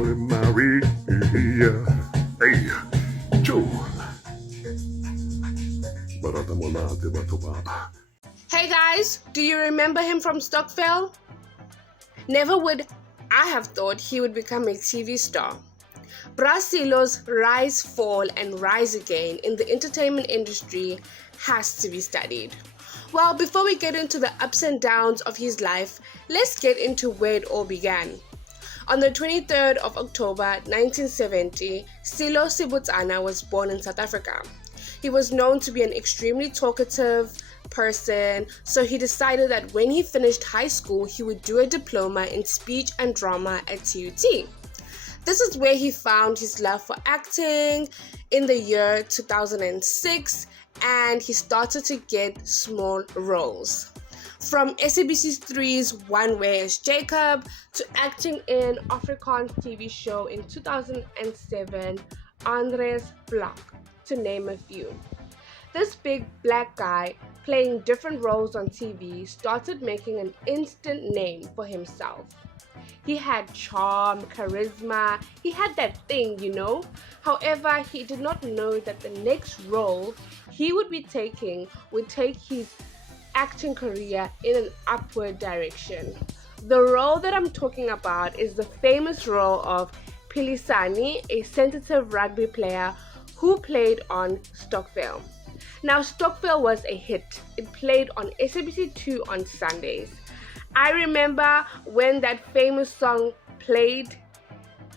Marie. Hey, Joe. Hey guys, do you remember him from Stockville? Never would I have thought he would become a TV star. Sello's rise, fall, and rise again in the entertainment industry has to be studied. Well, before we get into the ups and downs of his life, let's get into where it all began. On the 23rd of October 1970, Sello Sebotsane was born in South Africa. He was known to be an extremely talkative person, so he decided that when he finished high school, he would do a diploma in speech and drama at TUT. This is where he found his love for acting in the year 2006, and he started to get small roles. From SABC 3's One Way as Jacob to acting in Afrikaans TV show in 2007, Andres Block, to name a few. This big black guy playing different roles on TV started making an instant name for himself. He had charm, charisma, he had that thing, you know. However, he did not know that the next role he would be taking would take his acting career in an upward direction. The role that I'm talking about is the famous role of Pilisani, a sensitive rugby player who played on Stockville. Now, Stockville was a hit. It played on SABC 2 on Sundays. I remember when that famous song played,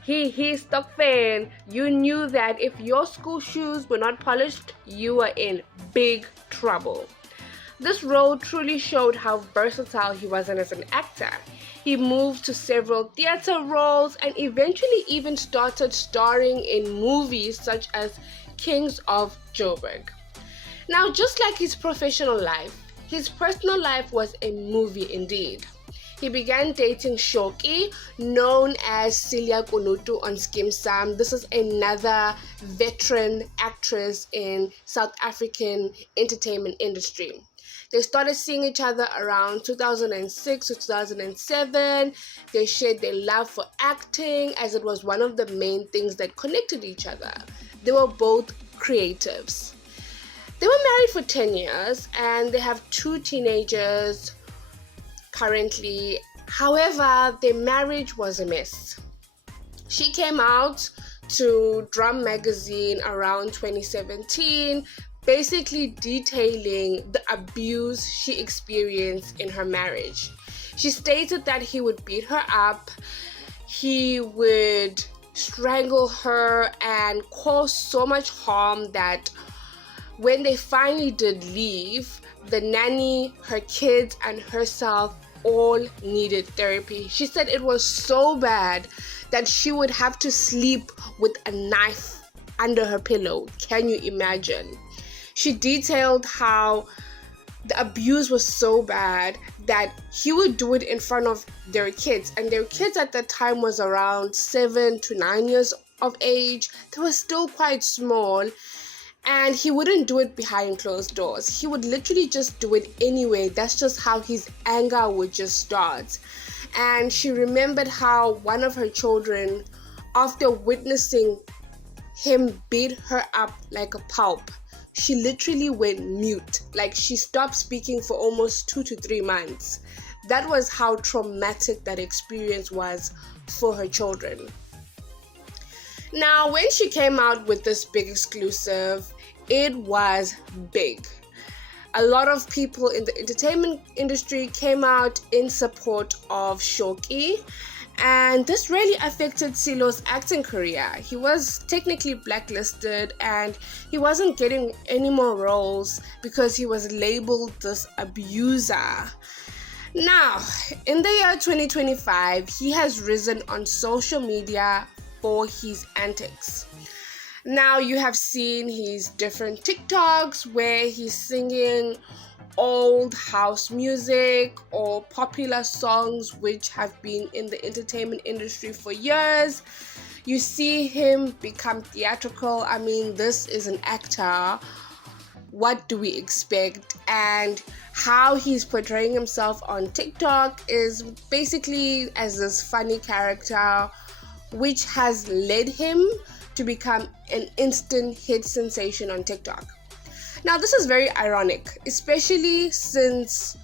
He Stockville, you knew that if your school shoes were not polished, you were in big trouble. This role truly showed how versatile he was as an actor. He moved to several theater roles and eventually even started starring in movies such as Kings of Joburg. Now, just like his professional life, his personal life was a movie indeed. He began dating Shoki, known as Celia Konutu on Skim Sam. This is another veteran actress in South African entertainment industry. They started seeing each other around 2006 to 2007. They shared their love for acting as it was one of the main things that connected each other. They were both creatives. They were married for 10 years and they have 2 teenagers currently. However, their marriage was a mess. She came out to Drum magazine around 2017, basically detailing the abuse she experienced in her marriage. She stated that he would beat her up, he would strangle her and cause so much harm that when they finally did leave, the nanny, her kids, and herself all needed therapy. She said it was so bad that she would have to sleep with a knife under her pillow. Can you imagine? She detailed how the abuse was so bad that he would do it in front of their kids, and their kids at that time was around 7 to 9 years of age. They were still quite small. And he wouldn't do it behind closed doors. He would literally just do it anyway. That's just how his anger would just start. And she remembered how one of her children, after witnessing him beat her up like a pulp, she literally went mute. Like, she stopped speaking for almost 2 to 3 months. That was how traumatic that experience was for her children. Now, when she came out with this big exclusive, it was big. A lot of people in the entertainment industry came out in support of Shoki, and this really affected Sello's acting career. He was technically blacklisted and he wasn't getting any more roles because he was labeled this abuser. Now, in the year 2025, he has risen on social media for his antics. Now, you have seen his different TikToks where he's singing old house music or popular songs which have been in the entertainment industry for years. You see him become theatrical. I mean, this is an actor. What do we expect? And how he's portraying himself on TikTok is basically as this funny character which has led him to become an instant hit sensation on TikTok. Now, this is very ironic, especially since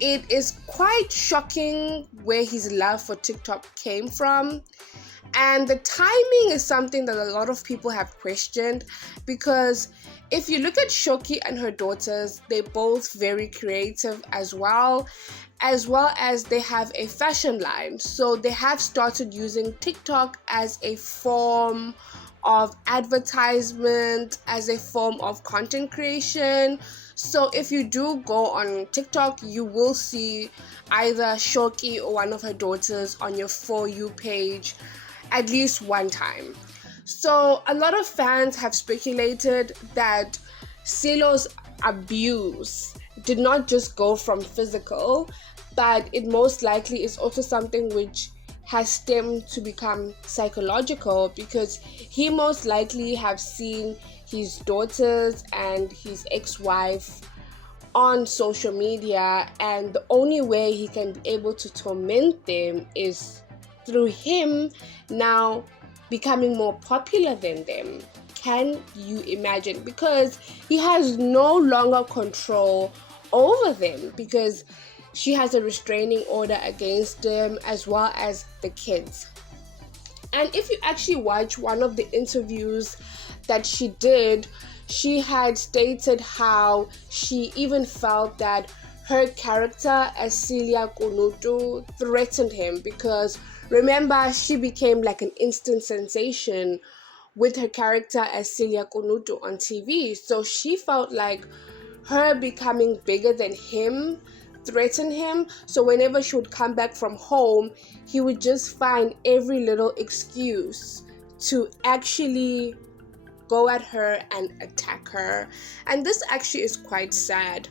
it is quite shocking where his love for TikTok came from. And the timing is something that a lot of people have questioned, because if you look at Shoki and her daughters, they're both very creative as well as they have a fashion line. So they have started using TikTok as a form of advertisement, as a form of content creation. So if you do go on TikTok, you will see either Shoki or one of her daughters on your For You page at least one time. So a lot of fans have speculated that Sello's abuse did not just go from physical, but it most likely is also something which has stemmed to become psychological, because he most likely have seen his daughters and his ex-wife on social media, and the only way he can be able to torment them is through him now becoming more popular than them. Can you imagine? Because he has no longer control over them, because she has a restraining order against them as well as the kids. And if you actually watch one of the interviews that she did, she had stated how she even felt that her character as Celia Konutu threatened him, because remember, she became like an instant sensation with her character as Celia Konutu on TV. So she felt like her becoming bigger than him threatened him. So whenever she would come back from home, he would just find every little excuse to actually go at her and attack her. And this actually is quite sad.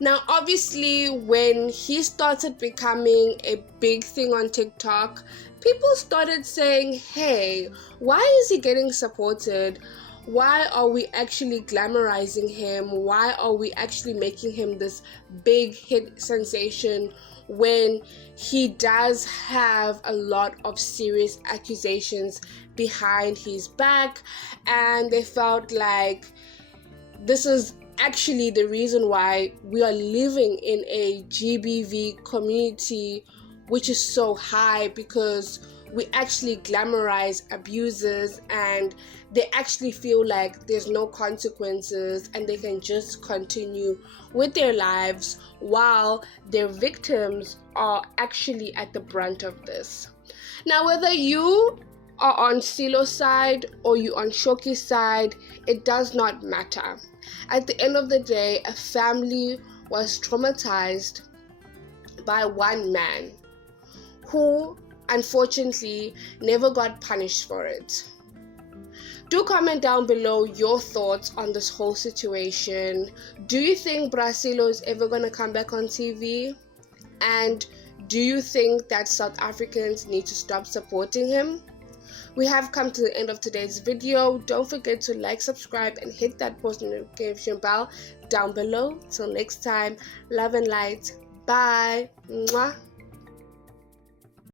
Now, obviously, when he started becoming a big thing on TikTok, people started saying, hey, why is he getting supported? Why are we actually glamorizing him? Why are we actually making him this big hit sensation when he does have a lot of serious accusations behind his back? And they felt like this is actually the reason why we are living in a GBV community which is so high, because we actually glamorize abusers and they actually feel like there's no consequences and they can just continue with their lives while their victims are actually at the brunt of this. Now, whether you are on Sello's side or you on Shoki's side, it does not matter. At the end of the day, a family was traumatized by one man who unfortunately never got punished for it. Do comment down below your thoughts on this whole situation. Do you think Sello is ever going to come back on TV? And do you think that South Africans need to stop supporting him? We have come to the end of today's video. Don't forget to like, subscribe, and hit that post notification bell down below. Till next time, love and light. Bye. Mwah.